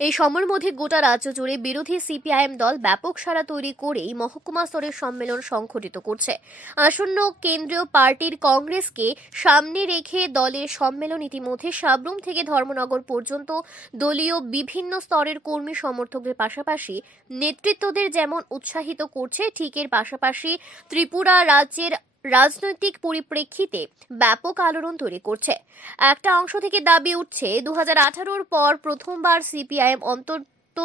এই সময়ের মধ্যে গোটা রাজ্য জুড়ে বিরোধী সিপিআইএম দল ব্যাপক সাড়া তৈরি করেই মহকুমা স্তরের সম্মেলন সংঘটিত করছে। আসন্ন কেন্দ্রীয় পার্টির কংগ্রেসকে সামনে রেখে দলের সম্মেলন ইতিমধ্যে সাবরুম থেকে ধর্মনগর পর্যন্ত দলীয় বিভিন্ন স্তরের কর্মী সমর্থকদের পাশাপাশি নেতৃত্বদের যেমন উৎসাহিত করছে, ঠিক এর পাশাপাশি ত্রিপুরা রাজ্যের রাজনৈতিক পরিপ্রেক্ষিতে ব্যাপক আলোড়ন তৈরি করছে। একটা অংশ থেকে দাবি উঠছে 2018-র পর প্রথমবার সিপিআইএম অন্তত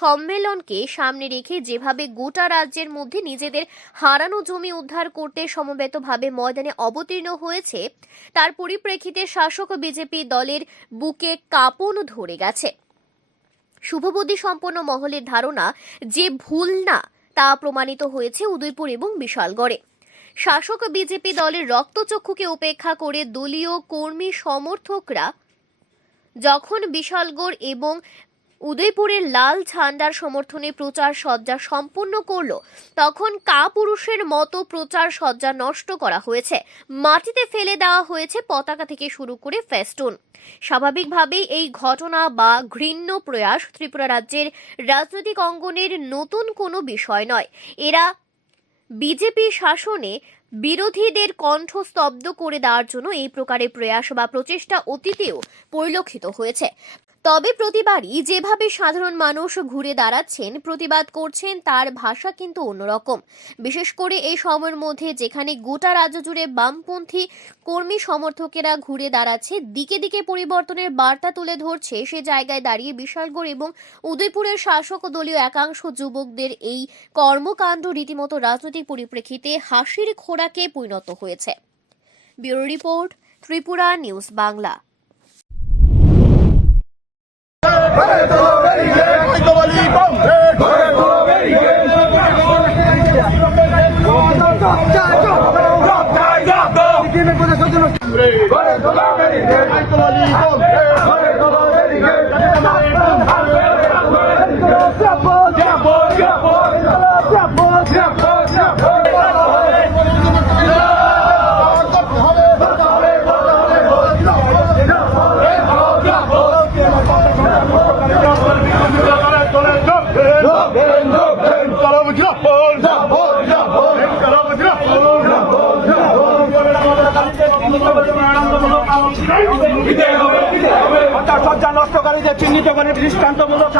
সম্মেলনকে সামনে রেখে যেভাবে গোটা রাজ্যের মধ্যে নিজেদের হারানো জমি উদ্ধার করতে সমবেতভাবে ময়দানে অবতীর্ণ হয়েছে, তার পরিপ্রেক্ষিতে শাসক বিজেপি দলের বুকে কাঁপন ধরে গেছে। শুভবুদ্ধি সম্পন্ন মহলের ধারণা যে ভুল না তা প্রমাণিত হয়েছে উদয়পুর এবং বিশালগড়ে। শাসক বিজেপি দলের রক্তচক্ষুকে উপেক্ষা করে দলীয় কর্মী সমর্থকরা যখন বিশালগড় এবং উদয়পুরের লাল ঝান্ডার সমর্থনে প্রচার সজ্জা সম্পন্ন করল, তখন কাপুরুষের মতো প্রচার সজ্জা নষ্ট করা হয়েছে, মাটিতে ফেলে দেওয়া হয়েছে পতাকা থেকে শুরু করে ফেস্টুন। স্বাভাবিকভাবেই এই ঘটনা বা ঘৃণ্য প্রয়াস ত্রিপুরা রাজ্যের রাজনৈতিক অঙ্গনের নতুন কোনো বিষয় নয়। এরা বিজেপি শাসনে বিরোধীদের কণ্ঠ স্তব্ধ করে দেওয়ার জন্য এই প্রকারের প্রয়াস বা প্রচেষ্টা অতীতেও পরিলক্ষিত হয়েছে। তবে প্রতিবারই যেভাবে সাধারণ মানুষ ঘুরে দাঁড়াচ্ছেন, প্রতিবাদ করছেন, তার ভাষা কিন্তু অন্যরকম। বিশেষ করে এই সময়ের মধ্যে যেখানে গোটা রাজ্য জুড়ে বামপন্থী কর্মী সমর্থকেরা ঘুরে দাঁড়াচ্ছে, দিকে দিকে পরিবর্তনের বার্তা তুলে ধরছে, সে জায়গায় দাঁড়িয়ে বিশালগড় এবং উদয়পুরের শাসক দলীয় একাংশ যুবকদের এই কর্মকাণ্ড রীতিমতো রাজনৈতিক পরিপ্রেক্ষিতে হাসির খোরাকে পরিণত হয়েছে। Bureau report, Tripura news Bangla. সজ্জা নষ্টকারীদের চিহ্নিত করে দৃষ্টান্তমূলক